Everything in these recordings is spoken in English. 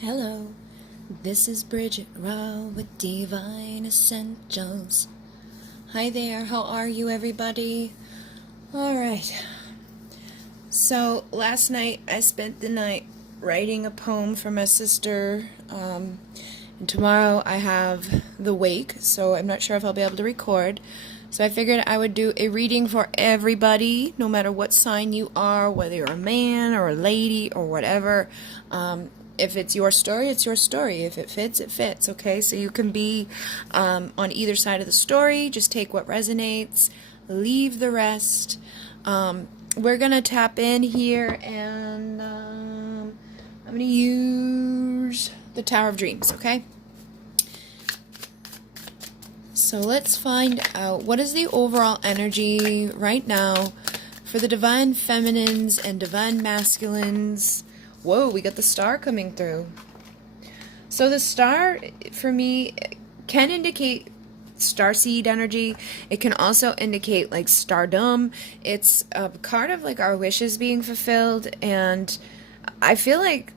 Hello, this is Bridget Rau with Divine Essentials. Hi there, how are you everybody? Alright, so last night I spent the night writing a poem for my sister, and tomorrow I have the wake, so I'm not sure if I'll be able to record. So I figured I would do a reading for everybody, no matter what sign you are, whether you're a man or a lady or whatever. If it's your story, it's your story. If it fits, it fits, okay? So you can be on either side of the story. Just take what resonates, leave the rest. We're going to tap in here, and I'm going to use the Tower of Dreams, okay? So let's find out what is the overall energy right now for the divine feminines and divine masculines. Whoa, we got the star coming through. So the star, for me, can indicate starseed energy. It can also indicate like stardom. It's a card of like our wishes being fulfilled, and I feel like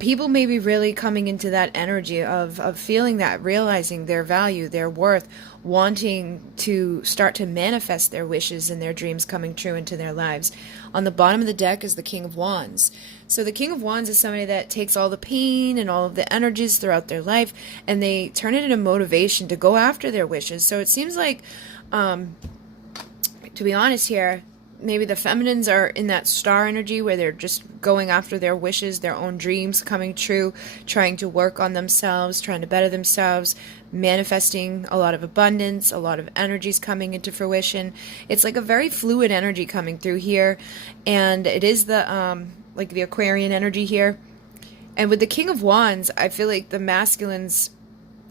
people may be really coming into that energy of feeling that, realizing their value, their worth, wanting to start to manifest their wishes and their dreams coming true into their lives. On the bottom of the deck is the King of Wands. So the King of Wands is somebody that takes all the pain and all of the energies throughout their life, and they turn it into motivation to go after their wishes. So it seems like, to be honest here, maybe the feminines are in that star energy where they're just going after their wishes, their own dreams coming true, trying to work on themselves, trying to better themselves, manifesting a lot of abundance, a lot of energies coming into fruition. It's like a very fluid energy coming through here, and it is the like the Aquarian energy here. And with the King of Wands, I feel like the masculines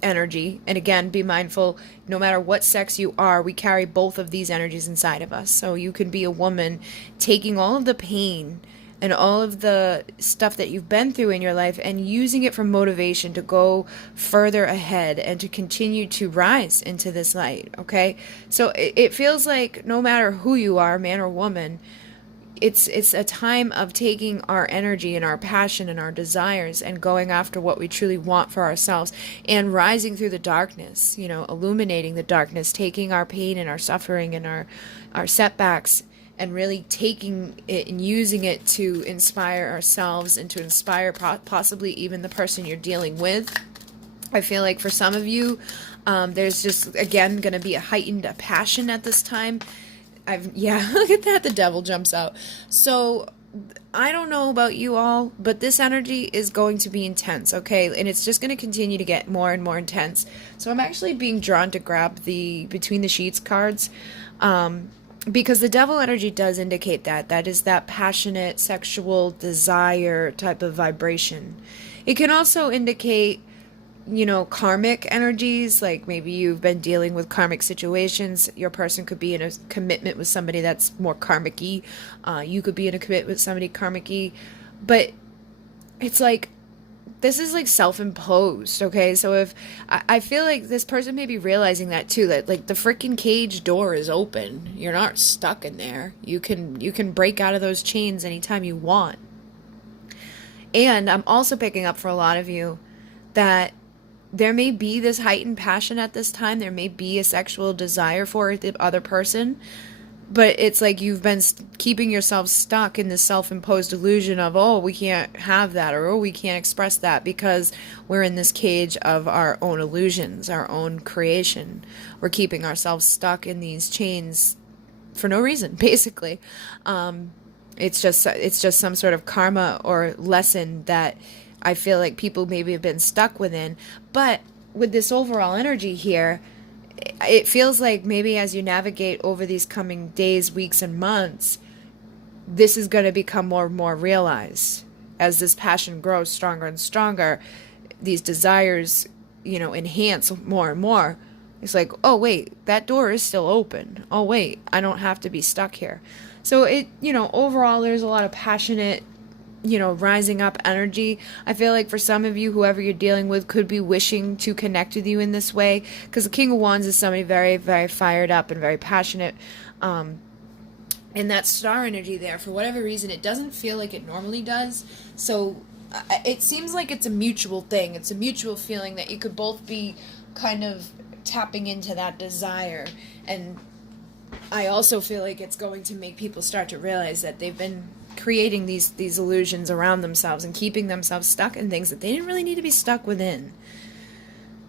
energy, and again, be mindful, no matter what sex you are, we carry both of these energies inside of us. So you can be a woman taking all of the pain and all of the stuff that you've been through in your life and using it for motivation to go further ahead and to continue to rise into this light, okay? So it feels like no matter who you are, man or woman, it's a time of taking our energy and our passion and our desires and going after what we truly want for ourselves and rising through the darkness, illuminating the darkness, taking our pain and our suffering and our setbacks and really taking it and using it to inspire ourselves and to inspire possibly even the person you're dealing with. I feel like for some of you, there's just, again, going to be a heightened passion at this time. Look at that, the devil jumps out. So I don't know about you all, but this energy is going to be intense, okay? And it's just going to continue to get more and more intense. So I'm actually being drawn to grab the Between the Sheets cards, because the devil energy does indicate that is that passionate sexual desire type of vibration. It can also indicate karmic energies, like maybe you've been dealing with karmic situations. Your person could be in a commitment with somebody that's more karmic-y. You could be in a commitment with somebody karmic-y. But it's like, this is like self-imposed, okay? So if, I feel like this person may be realizing that too, that like the freaking cage door is open. You're not stuck in there. You can break out of those chains anytime you want. And I'm also picking up for a lot of you that there may be this heightened passion at this time. There may be a sexual desire for the other person, but it's like you've been keeping yourself stuck in this self-imposed illusion of, oh, we can't have that, or oh, we can't express that because we're in this cage of our own illusions, our own creation. We're keeping ourselves stuck in these chains for no reason, basically. It's just some sort of karma or lesson that I feel like people maybe have been stuck within. But with this overall energy here, it feels like maybe as you navigate over these coming days, weeks, and months, this is going to become more and more realized. As this passion grows stronger and stronger, these desires, enhance more and more. It's like, oh, wait, that door is still open. Oh, wait, I don't have to be stuck here. So overall, there's a lot of passionate, rising up energy. I feel like for some of you, whoever you're dealing with could be wishing to connect with you in this way, because the King of Wands is somebody very, very fired up and very passionate. And that star energy there, for whatever reason, it doesn't feel like it normally does. So it seems like it's a mutual thing. It's a mutual feeling that you could both be kind of tapping into that desire. And I also feel like it's going to make people start to realize that they've been creating these illusions around themselves and keeping themselves stuck in things that they didn't really need to be stuck within.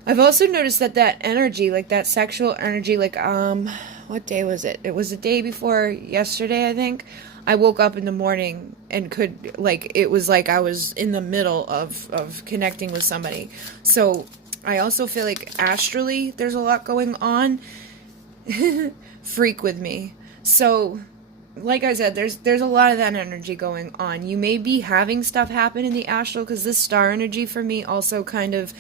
I've also noticed that energy, like that sexual energy, like, what day was it? It was the day before yesterday, I think. I woke up in the morning and could, like, it was like I was in the middle of connecting with somebody. So I also feel like astrally there's a lot going on. Freak with me. So, like I said, there's a lot of that energy going on. You may be having stuff happen in the astral, because this star energy for me also kind of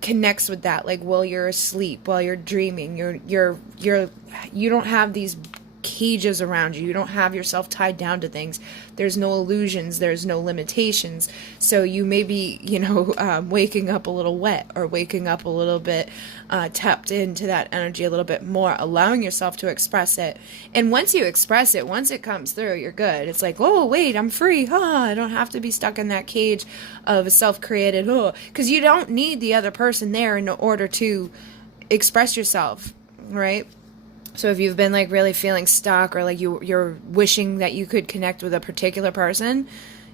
connects with that, like while you're asleep, while you're dreaming, you don't have these cages around you. You don't have yourself tied down to things. There's no illusions. There's no limitations. So you may be, waking up a little wet, or waking up a little bit tapped into that energy a little bit more, allowing yourself to express it. And once you express it, once it comes through, you're good. It's like, oh, wait, I'm free. I don't have to be stuck in that cage of a self-created, because you don't need the other person there in order to express yourself, right? So if you've been like really feeling stuck, or like you're wishing that you could connect with a particular person,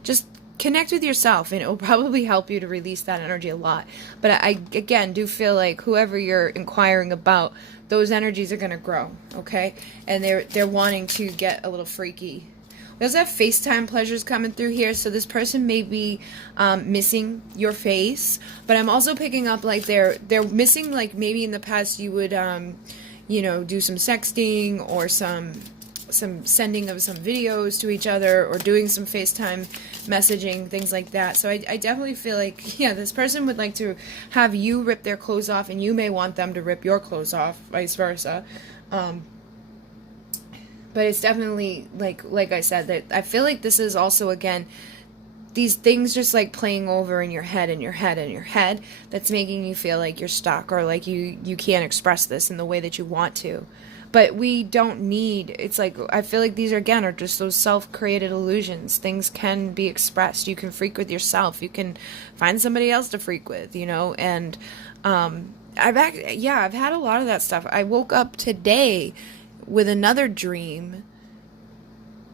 just connect with yourself, and it will probably help you to release that energy a lot. But I again do feel like whoever you're inquiring about, those energies are going to grow, okay? And they're wanting to get a little freaky. We also have FaceTime pleasures coming through here, so this person may be missing your face, but I'm also picking up like they're missing, like maybe in the past you would do some sexting, or some sending of some videos to each other, or doing some FaceTime messaging, things like that. So I definitely feel like, this person would like to have you rip their clothes off, and you may want them to rip your clothes off, vice versa. But it's definitely, like I said, that I feel like this is also, again, these things just like playing over in your head, that's making you feel like you're stuck, or like you can't express this in the way that you want to. But we don't need, it's like, I feel like these are just those self-created illusions. Things can be expressed. You can freak with yourself. You can find somebody else to freak with, and I've had a lot of that stuff. I woke up today with another dream,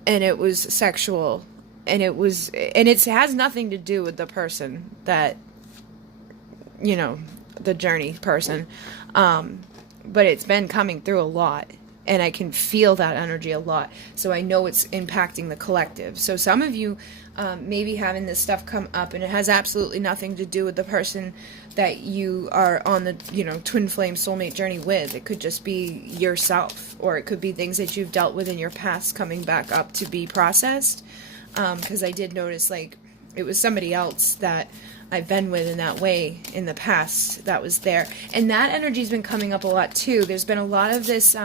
and it was sexual. And it has nothing to do with the person that, the journey person. But it's been coming through a lot, and I can feel that energy a lot. So I know it's impacting the collective. So some of you may be having this stuff come up, and it has absolutely nothing to do with the person that you are on the, twin flame soulmate journey with. It could just be yourself, or it could be things that you've dealt with in your past coming back up to be processed. Because I did notice, like, it was somebody else that I've been with in that way in the past that was there. And that energy's been coming up a lot, too. There's been a lot of this,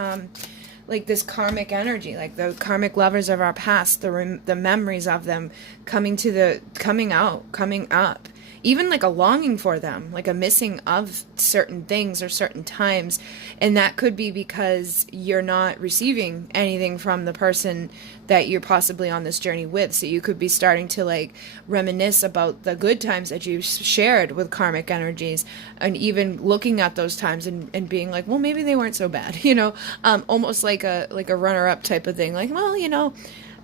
this karmic energy, like the karmic lovers of our past, the memories of them coming up. Even like a longing for them, like a missing of certain things or certain times. And that could be because you're not receiving anything from the person that you're possibly on this journey with. So you could be starting to like reminisce about the good times that you've shared with karmic energies, and even looking at those times and being like, well, maybe they weren't so bad, almost like a runner-up type of thing. Like, well,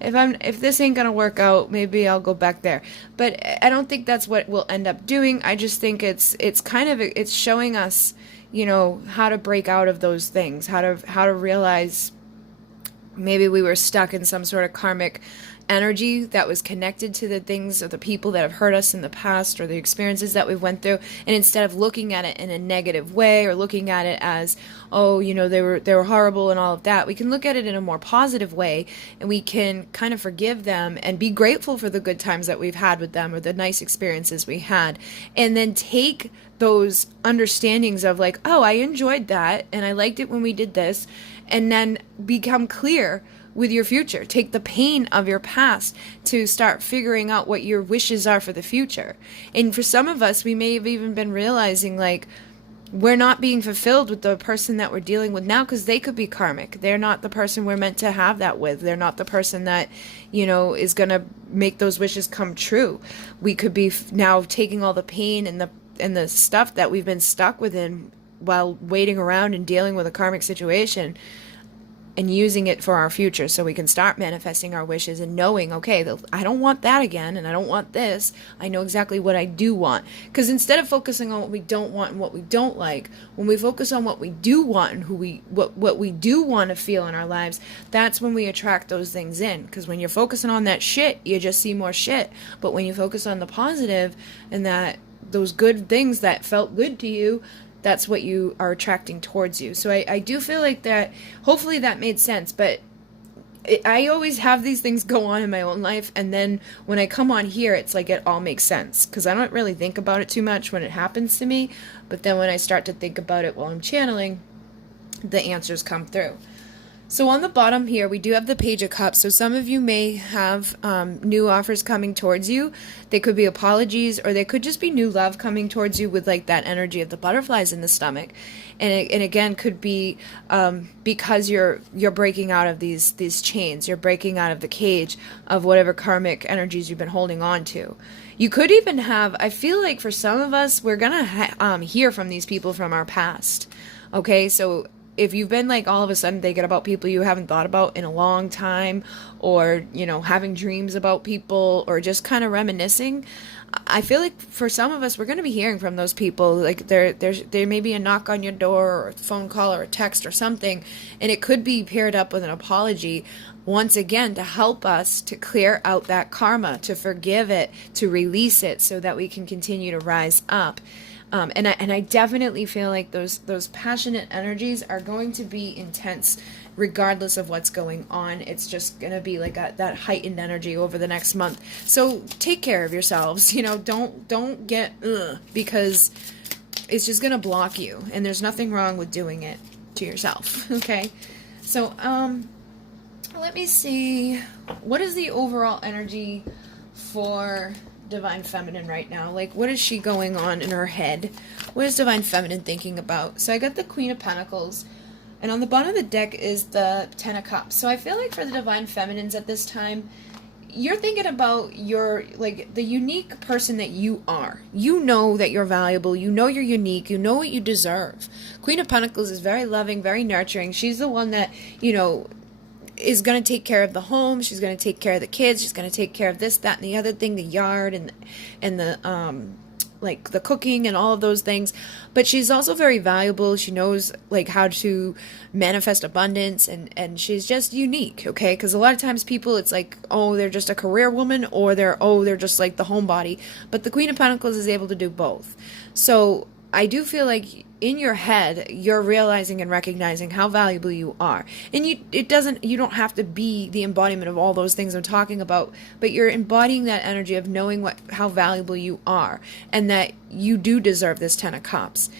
if this ain't gonna work out, maybe I'll go back there. But I don't think that's what we'll end up doing. I just think it's showing us, how to break out of those things, how to realize maybe we were stuck in some sort of karmic energy that was connected to the things or the people that have hurt us in the past, or the experiences that we went through. And instead of looking at it in a negative way, or looking at it as, they were horrible and all of that, we can look at it in a more positive way, and we can kind of forgive them and be grateful for the good times that we've had with them, or the nice experiences we had, and then take those understandings of like, oh, I enjoyed that and I liked it when we did this, and then become clear with your future. Take the pain of your past to start figuring out what your wishes are for the future. And for some of us, we may have even been realizing like, we're not being fulfilled with the person that we're dealing with now, because they could be karmic. They're not the person we're meant to have that with. They're not the person that, is going to make those wishes come true. We could be now taking all the pain and the stuff that we've been stuck within while waiting around and dealing with a karmic situation, and using it for our future, so we can start manifesting our wishes and knowing, okay, I don't want that again, and I don't want this. I know exactly what I do want. Because instead of focusing on what we don't want and what we don't like, when we focus on what we do want and what we do want to feel in our lives, that's when we attract those things in. Because when you're focusing on that shit, you just see more shit. But when you focus on the positive and those good things that felt good to you, that's what you are attracting towards you. So I do feel like that, hopefully that made sense, but I always have these things go on in my own life, and then when I come on here, it's like it all makes sense, because I don't really think about it too much when it happens to me, but then when I start to think about it while I'm channeling, the answers come through. So on the bottom here, we do have the Page of Cups. So some of you may have new offers coming towards you. They could be apologies, or they could just be new love coming towards you with like that energy of the butterflies in the stomach. And again, could be because you're breaking out of these chains. You're breaking out of the cage of whatever karmic energies you've been holding on to. You could even have, I feel like for some of us, we're going to hear from these people from our past. Okay, so if you've been like all of a sudden thinking about people you haven't thought about in a long time, or, having dreams about people, or just kind of reminiscing, I feel like for some of us, we're going to be hearing from those people. Like there may be a knock on your door, or a phone call, or a text, or something, and it could be paired up with an apology, once again, to help us to clear out that karma, to forgive it, to release it, so that we can continue to rise up. And I definitely feel like those passionate energies are going to be intense regardless of what's going on. It's just going to be like that heightened energy over the next month. So take care of yourselves. Don't get because it's just going to block you. And there's nothing wrong with doing it to yourself. Okay? So let me see. What is the overall energy for Divine Feminine right now? Like, what is she going on in her head? What is Divine Feminine thinking about? So I got the Queen of Pentacles, and on the bottom of the deck is the Ten of Cups. So I feel like for the Divine Feminines at this time, you're thinking about the unique person that you are. You know that you're valuable. You know you're unique. You know what you deserve. Queen of Pentacles is very loving, very nurturing. She's the one that, is going to take care of the home. She's going to take care of the kids. She's going to take care of this, that, and the other thing, the yard and the the cooking and all of those things. But she's also very valuable. She knows how to manifest abundance, and she's just unique, okay? Because a lot of times people, it's like, oh, they're just a career woman, or they're just like the homebody. But the Queen of Pentacles is able to do both. So I do feel like in your head, you're realizing and recognizing how valuable you are. And you don't have to be the embodiment of all those things I'm talking about, but you're embodying that energy of knowing how valuable you are, and that you do deserve this Ten of Cups.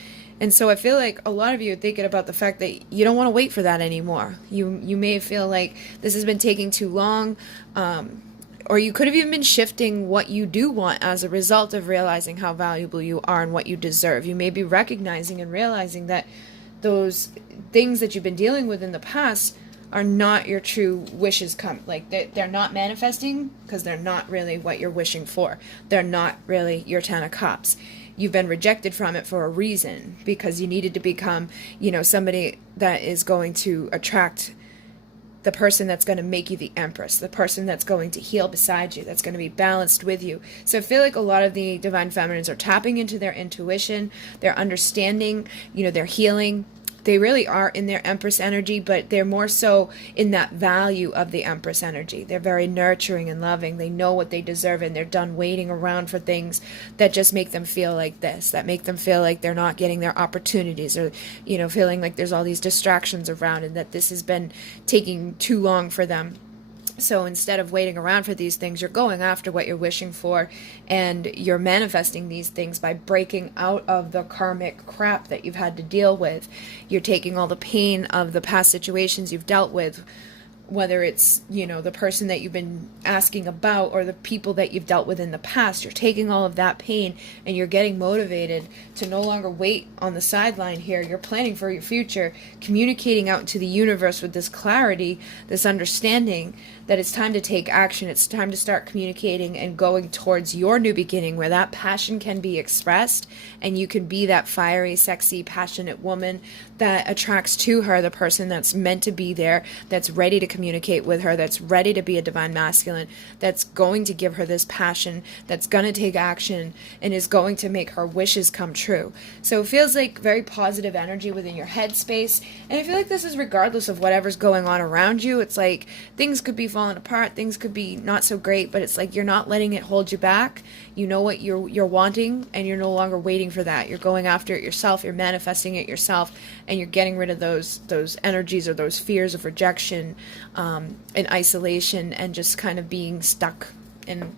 And so I feel like a lot of you are thinking about the fact that you don't want to wait for that anymore. You may feel like this has been taking too long, or you could have even been shifting what you do want as a result of realizing how valuable you are and what you deserve. You may be recognizing and realizing that those things that you've been dealing with in the past are not your true wishes they're not manifesting, because they're not really what you're wishing for. They're not really your Ten of Cups. You've been rejected from it for a reason, because you needed to become, somebody that is going to attract the person that's going to make you the Empress, the person that's going to heal beside you, that's going to be balanced with you. So I feel like a lot of the Divine Feminines are tapping into their intuition, their understanding, their healing. They really are in their Empress energy, but they're more so in that value of the Empress energy. They're very nurturing and loving. They know what they deserve, and they're done waiting around for things that just make them feel like this, that make them feel like they're not getting their opportunities, or, feeling like there's all these distractions around, and that this has been taking too long for them. So instead of waiting around for these things, you're going after what you're wishing for, and you're manifesting these things by breaking out of the karmic crap that you've had to deal with. You're taking all the pain of the past situations you've dealt with whether it's, you know, the person that you've been asking about or the people that you've dealt with in the past. You're taking all of that pain and you're getting motivated to no longer wait on the sideline here. You're planning for your future, communicating out into the universe with this clarity, this understanding that it's time to take action. It's time to start communicating and going towards your new beginning where that passion can be expressed and you can be that fiery, sexy, passionate woman that attracts to her the person that's meant to be there, that's ready to communicate with her, that's ready to be a divine masculine, that's going to give her this passion, that's going to take action and is going to make her wishes come true. So it feels like very positive energy within your headspace. And I feel like this is regardless of whatever's going on around you. It's like things could be falling apart, things could be not so great, but it's like you're not letting it hold you back. You know what you're wanting and you're no longer waiting for that. You're going after it yourself, you're manifesting it yourself, and you're getting rid of those energies or those fears of rejection and isolation and just kind of being stuck and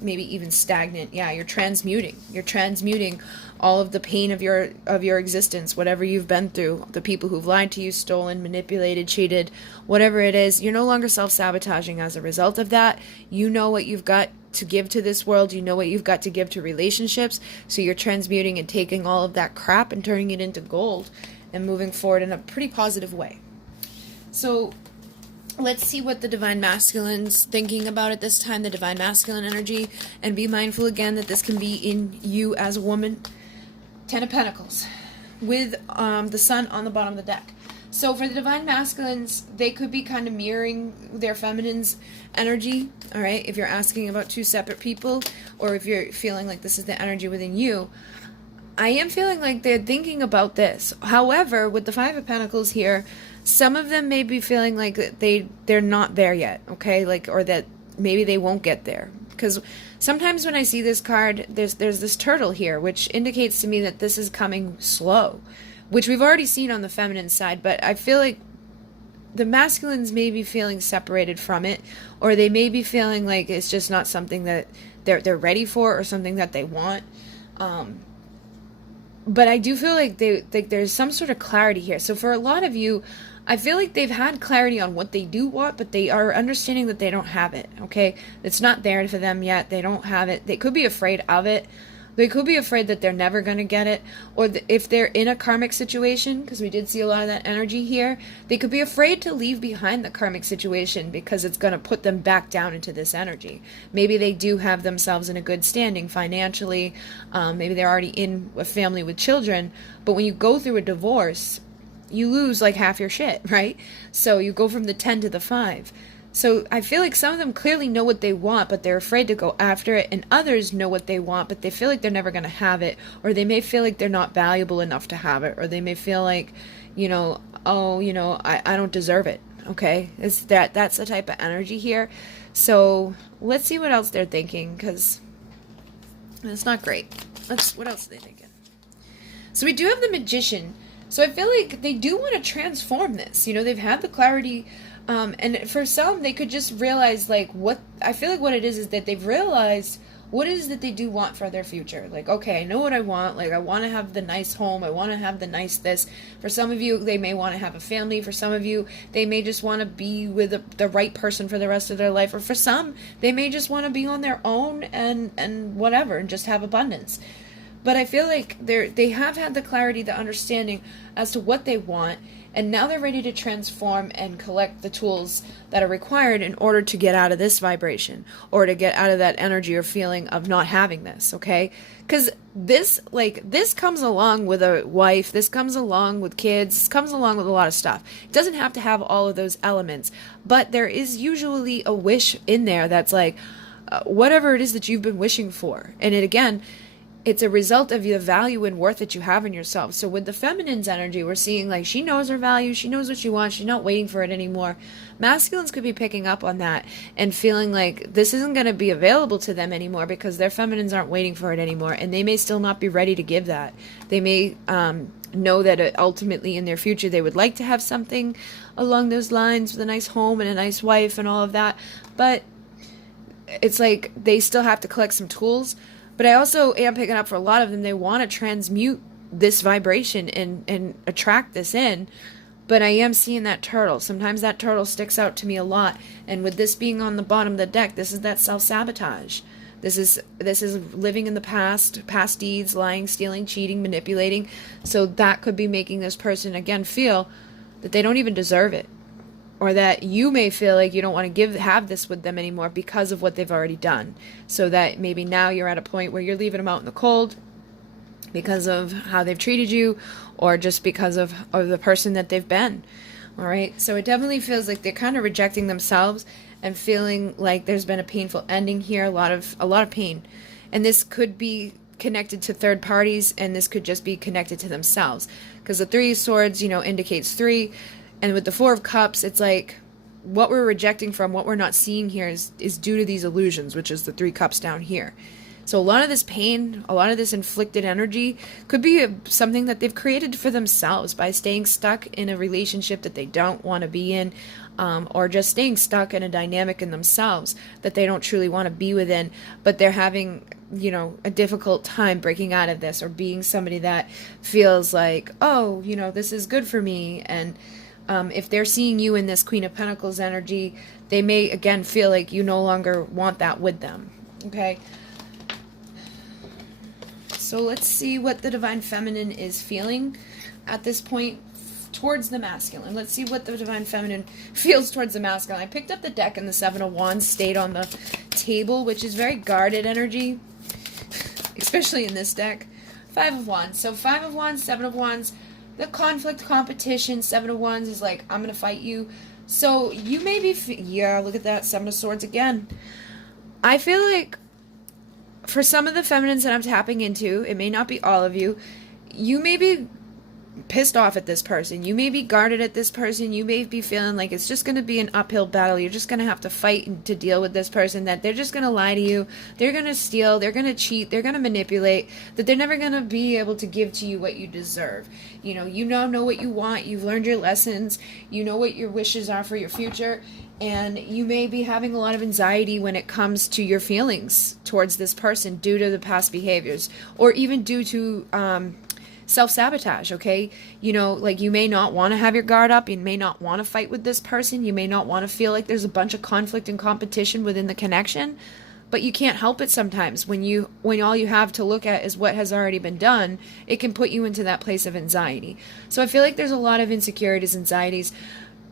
maybe even stagnant. Yeah, you're transmuting. You're transmuting all of the pain of your existence, whatever you've been through, the people who've lied to you, stolen, manipulated, cheated, whatever it is. You're no longer self-sabotaging as a result of that. You know what you've got to give to this world. You know what you've got to give to relationships. So you're transmuting and taking all of that crap and turning it into gold and moving forward in a pretty positive way. So let's see what the Divine Masculine's thinking about at this time, the Divine Masculine energy, and be mindful again that this can be in you as a woman. 10 of Pentacles with the Sun on the bottom of the deck. So for the Divine Masculines, they could be kind of mirroring their Feminine's energy, all right? If you're asking about two separate people, or if you're feeling like this is the energy within you, I am feeling like they're thinking about this. However, with the Five of Pentacles here, some of them may be feeling like they're not there yet, okay? Like, or that maybe they won't get there. Because sometimes when I see this card, there's this turtle here, which indicates to me that this is coming slow, which we've already seen on the feminine side, but I feel like the masculines may be feeling separated from it, or they may be feeling like it's just not something that they're ready for or something that they want. But I do feel like there's some sort of clarity here. So for a lot of you, I feel like they've had clarity on what they do want, but they are understanding that they don't have it, okay? It's not there for them yet. They don't have it. They could be afraid of it. They could be afraid that they're never going to get it. Or if they're in a karmic situation, because we did see a lot of that energy here, they could be afraid to leave behind the karmic situation because it's going to put them back down into this energy. Maybe they do have themselves in a good standing financially. Maybe they're already in a family with children. But when you go through a divorce, you lose like half your shit, right? So you go from the 10 to the 5. So I feel like some of them clearly know what they want, but they're afraid to go after it. And others know what they want, but they feel like they're never going to have it. Or they may feel like they're not valuable enough to have it. Or they may feel like, I don't deserve it. Okay? That's the type of energy here. So let's see what else they're thinking, because it's not great. What else are they thinking? So we do have the Magician. So I feel like they do want to transform this. They've had the clarity. And for some, they could just realize, I feel like what it is that they've realized what it is that they do want for their future. Like, okay, I know what I want. Like, I want to have the nice home. I want to have the nice this. For some of you, they may want to have a family. For some of you, they may just want to be with the right person for the rest of their life. Or for some, they may just want to be on their own and whatever, and just have abundance. But I feel like they have had the clarity, the understanding as to what they want, and now they're ready to transform and collect the tools that are required in order to get out of this vibration, or to get out of that energy or feeling of not having this, okay? Because this comes along with a wife, this comes along with kids, this comes along with a lot of stuff. It doesn't have to have all of those elements, but there is usually a wish in there that's like, whatever it is that you've been wishing for. And it's a result of the value and worth that you have in yourself. So with the feminine's energy, we're seeing like she knows her value, she knows what she wants, she's not waiting for it anymore. Masculines could be picking up on that and feeling like this isn't going to be available to them anymore because their feminines aren't waiting for it anymore, and they may still not be ready to give that. They may know that ultimately in their future they would like to have something along those lines with a nice home and a nice wife and all of that, but it's like they still have to collect some tools. But I also am picking up for a lot of them, they want to transmute this vibration and attract this in. but I am seeing that turtle. Sometimes that turtle sticks out to me a lot. And with this being on the bottom of the deck, this is that self-sabotage. This is living in the past deeds, lying, stealing, cheating, manipulating. So that could be making this person, again, feel that they don't even deserve it. Or that you may feel like you don't want to have this with them anymore because of what they've already done. So that maybe now you're at a point where you're leaving them out in the cold because of how they've treated you, or just because of the person that they've been. All right, so it definitely feels like they're kind of rejecting themselves and feeling like there's been a painful ending here, a lot of pain. And this could be connected to third parties, and this could just be connected to themselves, because the Three of Swords, indicates three, and with the Four of Cups, it's like what we're rejecting from, what we're not seeing here is due to these illusions, which is the Three Cups down here. So a lot of this pain, a lot of this inflicted energy could be something that they've created for themselves by staying stuck in a relationship that they don't want to be in, or just staying stuck in a dynamic in themselves that they don't truly want to be within, but they're having, a difficult time breaking out of this, or being somebody that feels like, oh, this is good for me. And if they're seeing you in this Queen of Pentacles energy, they may, again, feel like you no longer want that with them. Okay? So let's see what the Divine Feminine is feeling at this point towards the masculine. Let's see what the Divine Feminine feels towards the masculine. I picked up the deck and the Seven of Wands stayed on the table, which is very guarded energy, especially in this deck. Five of Wands. So Five of Wands, Seven of Wands, the conflict, competition. Seven of Wands is like, I'm going to fight you. So you may be, yeah, look at that. Seven of Swords again. I feel like for some of the feminines that I'm tapping into, it may not be all of you, you may be pissed off at this person. You may be guarded at this person. You may be feeling like it's just going to be an uphill battle. You're just going to have to fight to deal with this person, that they're just going to lie to you. They're going to steal. They're going to cheat. They're going to manipulate. That they're never going to be able to give to you what you deserve. You now know what you want. You've learned your lessons. You know what your wishes are for your future. And you may be having a lot of anxiety when it comes to your feelings towards this person due to the past behaviors, or even due to self-sabotage, okay? Like you may not want to have your guard up. You may not want to fight with this person. You may not want to feel like there's a bunch of conflict and competition within the connection, but you can't help it sometimes. When all you have to look at is what has already been done, it can put you into that place of anxiety. So I feel like there's a lot of insecurities, anxieties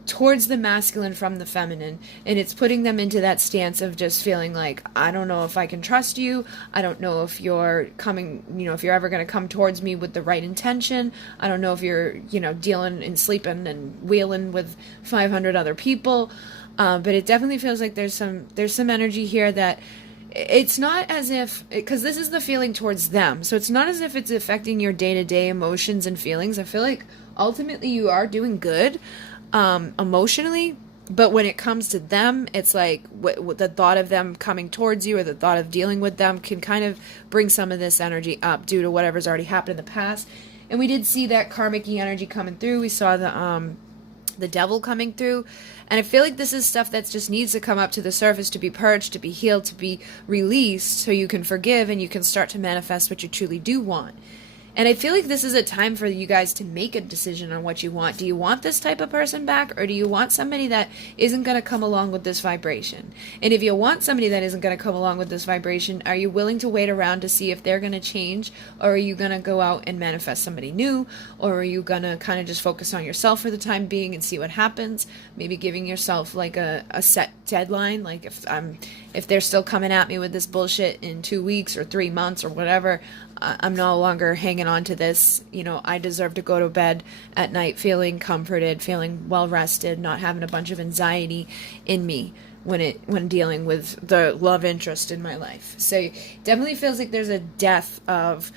towards the masculine from the feminine, and it's putting them into that stance of just feeling like, I don't know if I can trust you. I don't know if you're coming, if you're ever going to come towards me with the right intention. I don't know if you're, dealing and sleeping and wheeling with 500 other people. But it definitely feels like there's some energy here that it's not as if, because this is the feeling towards them, so it's not as if it's affecting your day-to-day emotions and feelings. I feel like ultimately you are doing good emotionally, but when it comes to them, it's like the thought of them coming towards you, or the thought of dealing with them, can kind of bring some of this energy up due to whatever's already happened in the past. And we did see that karmic energy coming through. We saw the devil coming through, and I feel like this is stuff that just needs to come up to the surface, to be purged, to be healed, to be released, so you can forgive and you can start to manifest what you truly do want. And I feel like this is a time for you guys to make a decision on what you want. Do you want this type of person back, or do you want somebody that isn't going to come along with this vibration? And if you want somebody that isn't going to come along with this vibration, are you willing to wait around to see if they're going to change, or are you going to go out and manifest somebody new, or are you going to kind of just focus on yourself for the time being and see what happens? Maybe giving yourself like a set deadline, like if they're still coming at me with this bullshit in 2 weeks or 3 months or whatever, I'm no longer hanging on to this. I deserve to go to bed at night feeling comforted, feeling well rested, not having a bunch of anxiety in me when dealing with the love interest in my life. So it definitely feels like there's a death of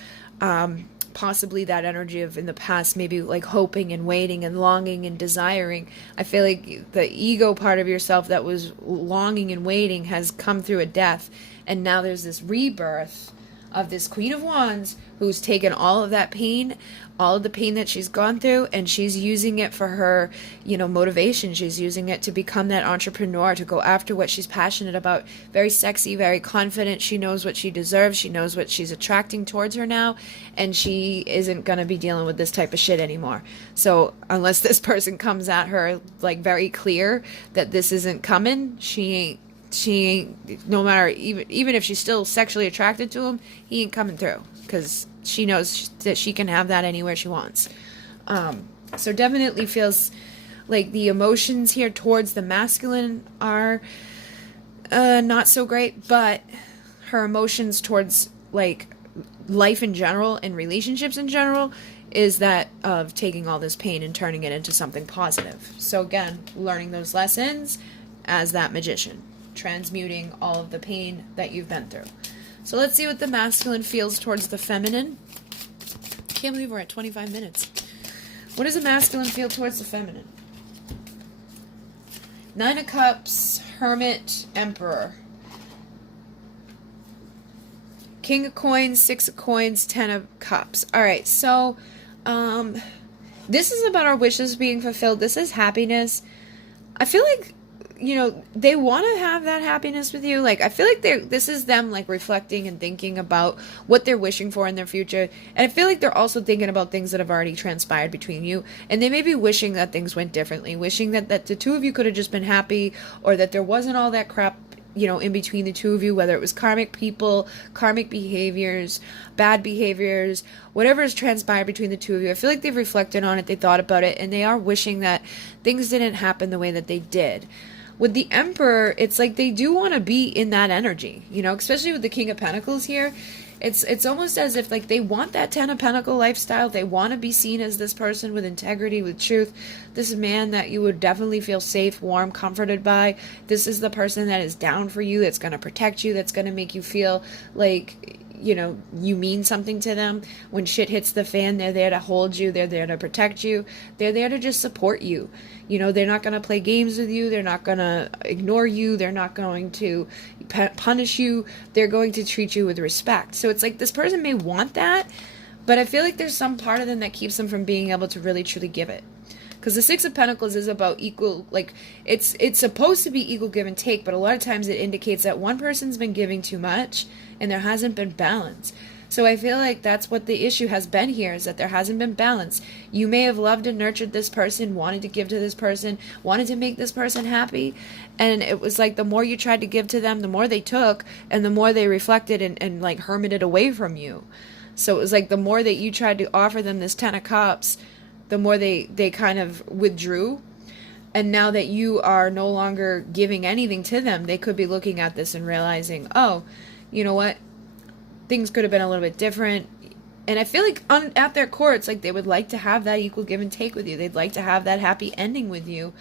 possibly that energy of in the past, maybe like hoping and waiting and longing and desiring. I feel like the ego part of yourself that was longing and waiting has come through a death, and now there's this rebirth of this Queen of Wands who's taken all of that pain, all of the pain that she's gone through, and she's using it for her, motivation. She's using it to become that entrepreneur, to go after what she's passionate about. Very sexy, very confident. She knows what she deserves. She knows what she's attracting towards her now, and she isn't going to be dealing with this type of shit anymore. So unless this person comes at her like very clear that this isn't coming, she ain't, no matter, even if she's still sexually attracted to him, he ain't coming through, because she knows that she can have that anywhere she wants. So definitely feels like the emotions here towards the masculine are not so great, but her emotions towards like life in general and relationships in general is that of taking all this pain and turning it into something positive. So again, learning those lessons as that magician, transmuting all of the pain that you've been through. So let's see what the masculine feels towards the feminine. Can't believe we're at 25 minutes. What does the masculine feel towards the feminine? Nine of Cups, Hermit, Emperor. King of Coins, Six of Coins, Ten of Cups. Alright, so this is about our wishes being fulfilled. This is happiness. I feel like they want to have that happiness with you. Like, I feel like this is them, like, reflecting and thinking about what they're wishing for in their future. And I feel like they're also thinking about things that have already transpired between you. And they may be wishing that things went differently, wishing that the two of you could have just been happy, or that there wasn't all that crap, in between the two of you, whether it was karmic people, karmic behaviors, bad behaviors, whatever has transpired between the two of you. I feel like they've reflected on it, they thought about it, and they are wishing that things didn't happen the way that they did. With the Emperor, it's like they do want to be in that energy, especially with the King of Pentacles here. It's almost as if like they want that Ten of Pentacle lifestyle. They want to be seen as this person with integrity, with truth. This man that you would definitely feel safe, warm, comforted by. This is the person that is down for you, that's going to protect you, that's going to make you feel like you mean something to them. When shit hits the fan, they're there to hold you. They're there to protect you. They're there to just support you. They're not going to play games with you. They're not going to ignore you. They're not going to punish you. They're going to treat you with respect. So it's like this person may want that, but I feel like there's some part of them that keeps them from being able to really truly give it. Because the Six of Pentacles is about equal, like, it's supposed to be equal give and take, but a lot of times it indicates that one person's been giving too much and there hasn't been balance. So I feel like that's what the issue has been here, is that there hasn't been balance. You may have loved and nurtured this person, wanted to give to this person, wanted to make this person happy, and it was like the more you tried to give to them, the more they took, and the more they reflected and like hermited away from you. So it was like the more that you tried to offer them this Ten of Cups, the more they kind of withdrew. And now that you are no longer giving anything to them, they could be looking at this and realizing, oh, you know what? Things could have been a little bit different. And I feel like at their core, it's like they would like to have that equal give and take with you. They'd like to have that happy ending with you.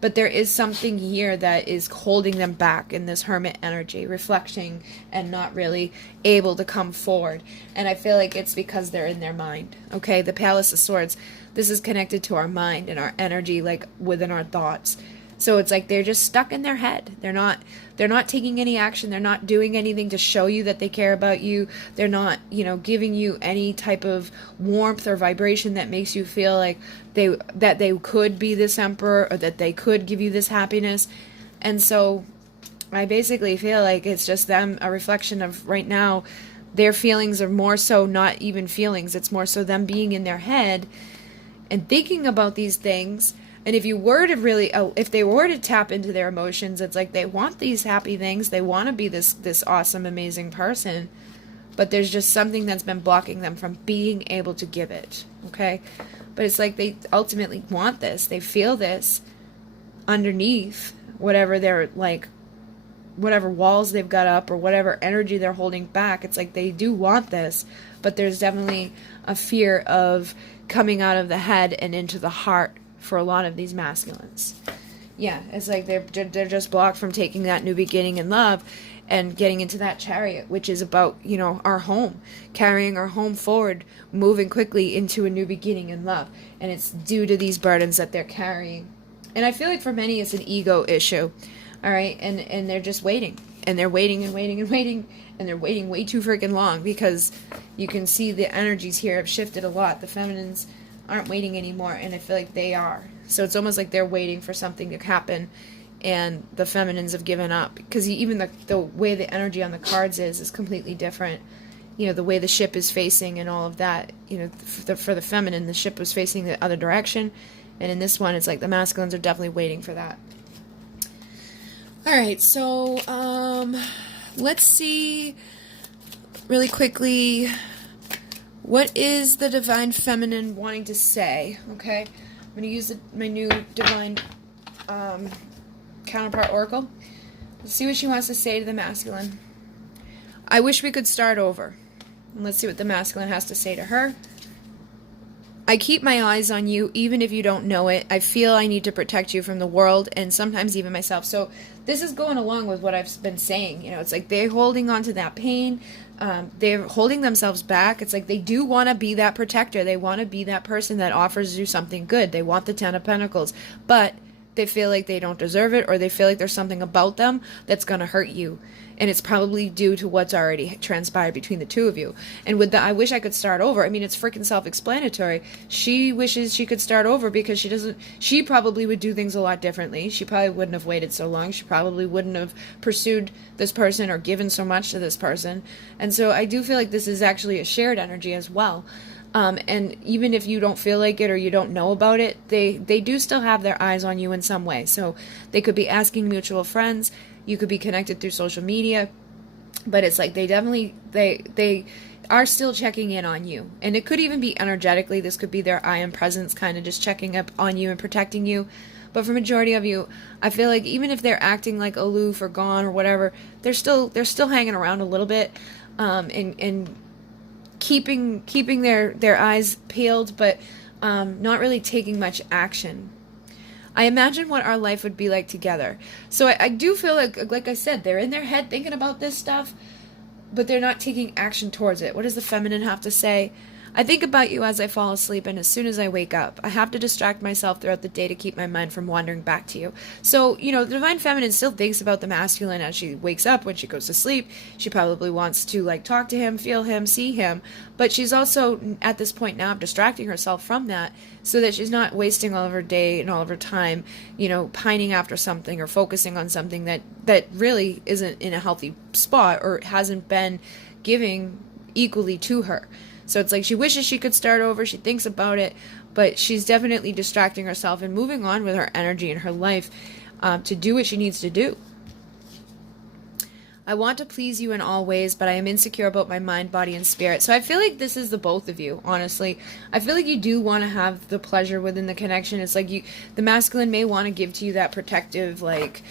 But there is something here that is holding them back in this hermit energy, reflecting and not really able to come forward. And I feel like it's because they're in their mind. Okay, the Palace of Swords, this is connected to our mind and our energy, like within our thoughts. So it's like they're just stuck in their head. They're not taking any action. They're not doing anything to show you that they care about you. They're not, giving you any type of warmth or vibration that makes you feel like they could be this emperor, or that they could give you this happiness. And so I basically feel like it's just them, a reflection of right now, their feelings are more so not even feelings. It's more so them being in their head and thinking about these things. And if you were to really, if they were to tap into their emotions, it's like they want these happy things. They want to be this awesome, amazing person. But there's just something that's been blocking them from being able to give it. Okay? But it's like they ultimately want this. They feel this underneath whatever they're like, whatever walls they've got up or whatever energy they're holding back. It's like they do want this. But there's definitely a fear of coming out of the head and into the heart for a lot of these masculines. Yeah, it's like they're just blocked from taking that new beginning in love and getting into that chariot, which is about, our home, carrying our home forward, moving quickly into a new beginning in love. And it's due to these burdens that they're carrying. And I feel like for many it's an ego issue. All right, and they're just waiting. and they're waiting and waiting and waiting, and they're waiting way too freaking long, because you can see the energies here have shifted a lot. The feminines aren't waiting anymore, and I feel like they are. So it's almost like they're waiting for something to happen, and the feminines have given up, because even the way the energy on the cards is completely different. You know, the way the ship is facing and all of that. You know, for the feminine, the ship was facing the other direction, and in this one, it's like the masculines are definitely waiting for that. All right, so let's see really quickly, what is the divine feminine wanting to say? Okay, I'm going to use my new divine counterpart oracle. Let's see what she wants to say to the masculine. I wish we could start over. And let's see what the masculine has to say to her. I keep my eyes on you, even if you don't know it. I feel I need to protect you from the world, and sometimes even myself. So this is going along with what I've been saying. You know, it's like they're holding on to that pain. They're holding themselves back. It's like they do want to be that protector. They want to be that person that offers you something good. They want the 10 of Pentacles. But they feel like they don't deserve it, or they feel like there's something about them that's going to hurt you. And it's probably due to what's already transpired between the two of you. And with the I wish I could start over, I mean, it's freaking self-explanatory. She wishes she could start over because she probably would do things a lot differently. She probably wouldn't have waited so long. She probably wouldn't have pursued this person or given so much to this person. And so I do feel like this is actually a shared energy as well. And even if you don't feel like it or you don't know about it, they do still have their eyes on you in some way. So they could be asking mutual friends. You could be connected through social media, but it's like they are still checking in on you. And it could even be energetically. This could be their I am presence, kind of just checking up on you and protecting you. But for majority of you, I feel like even if they're acting like aloof or gone or whatever, they're still hanging around a little bit, and keeping their eyes peeled, but not really taking much action. I imagine what our life would be like together. So I do feel like I said, they're in their head thinking about this stuff, but they're not taking action towards it. What does the feminine have to say? I think about you as I fall asleep, and as soon as I wake up, I have to distract myself throughout the day to keep my mind from wandering back to you. So, you know, the divine feminine still thinks about the masculine as she wakes up. When she goes to sleep, she probably wants to, like, talk to him, feel him, see him. But she's also, at this point now, distracting herself from that so that she's not wasting all of her day and all of her time, you know, pining after something or focusing on something that really isn't in a healthy spot or hasn't been giving equally to her. So it's like she wishes she could start over, she thinks about it, but she's definitely distracting herself and moving on with her energy and her life to do what she needs to do. I want to please you in all ways, but I am insecure about my mind, body, and spirit. So I feel like this is the both of you, honestly. I feel like you do want to have the pleasure within the connection. It's like the masculine may want to give to you that protective, like,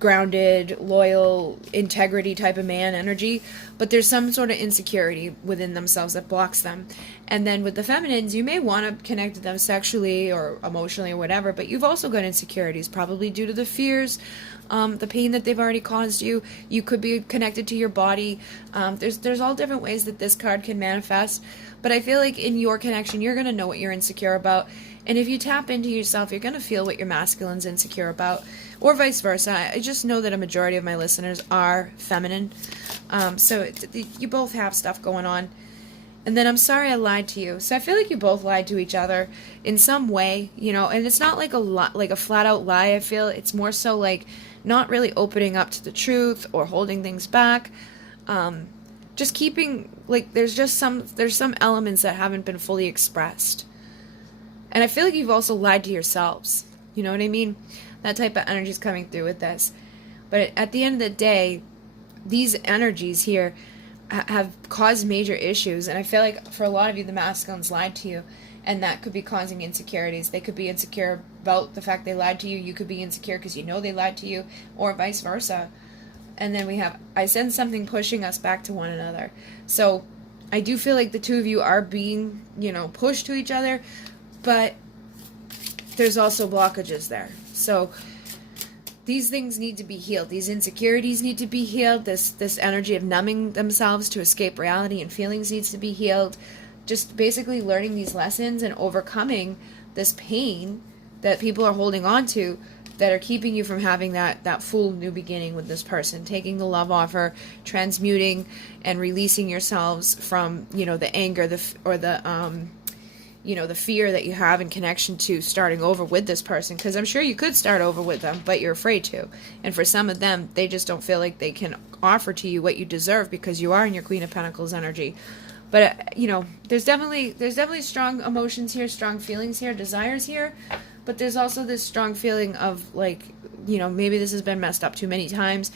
grounded, loyal, integrity type of man energy, but there's some sort of insecurity within themselves that blocks them. And then with the feminines, you may want to connect with them sexually or emotionally or whatever, but you've also got insecurities, probably due to the fears, the pain that they've already caused you. You could be connected to your body. There's all different ways that this card can manifest, but I feel like in your connection, you're going to know what you're insecure about. And if you tap into yourself, you're going to feel what your masculine's insecure about, or vice versa. I just know that a majority of my listeners are feminine. So you both have stuff going on. And then I'm sorry I lied to you. So I feel like you both lied to each other in some way, you know, and it's not like a flat out lie. I feel it's more so like not really opening up to the truth or holding things back. Just keeping, like, there's some elements that haven't been fully expressed. And I feel like you've also lied to yourselves. You know what I mean? That type of energy is coming through with this. But at the end of the day, these energies here have caused major issues. And I feel like for a lot of you, the masculines lied to you. And that could be causing insecurities. They could be insecure about the fact they lied to you. You could be insecure because you know they lied to you. Or vice versa. And then we have, I sense something pushing us back to one another. So I do feel like the two of you are being, you know, pushed to each other. But there's also blockages there. So these things need to be healed. These insecurities need to be healed. This energy of numbing themselves to escape reality and feelings needs to be healed. Just basically learning these lessons and overcoming this pain that people are holding on to that are keeping you from having that full new beginning with this person, taking the love offer, transmuting and releasing yourselves from, you know, the anger, the fear that you have in connection to starting over with this person, because I'm sure you could start over with them, but you're afraid to. And for some of them, they just don't feel like they can offer to you what you deserve because you are in your Queen of Pentacles energy. But, you know, there's definitely strong emotions here, strong feelings here, desires here. But there's also this strong feeling of, like, you know, maybe this has been messed up too many times.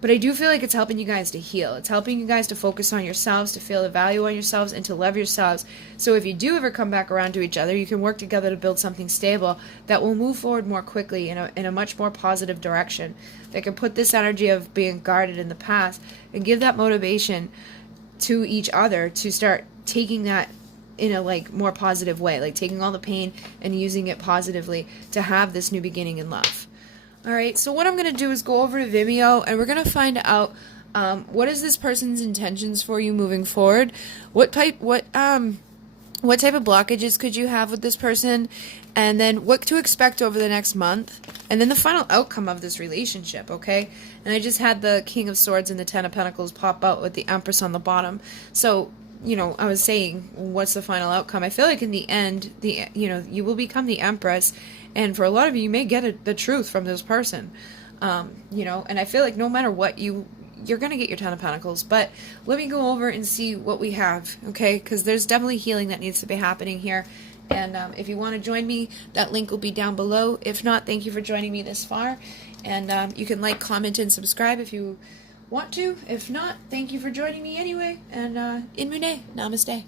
But I do feel like it's helping you guys to heal. It's helping you guys to focus on yourselves, to feel the value on yourselves, and to love yourselves. So if you do ever come back around to each other, you can work together to build something stable that will move forward more quickly in a much more positive direction. That can put this energy of being guarded in the past and give that motivation to each other to start taking that in a, like, more positive way, like taking all the pain and using it positively to have this new beginning in love. All right, so what I'm going to do is go over to Vimeo, and we're going to find out what is this person's intentions for you moving forward. What type of blockages could you have with this person, and then what to expect over the next month, and then the final outcome of this relationship, okay? And I just had the King of Swords and the Ten of Pentacles pop out with the Empress on the bottom. So, you know, I was saying, what's the final outcome? I feel like in the end, you will become the Empress, and for a lot of you may get the truth from this person. You know, and I feel like no matter what, you're going to get your Ten of Pentacles. But let me go over and see what we have, okay? Because there's definitely healing that needs to be happening here. And if you want to join me, that link will be down below. If not, thank you for joining me this far. And you can like, comment, and subscribe if you want to. If not, thank you for joining me anyway. And in Mune, namaste.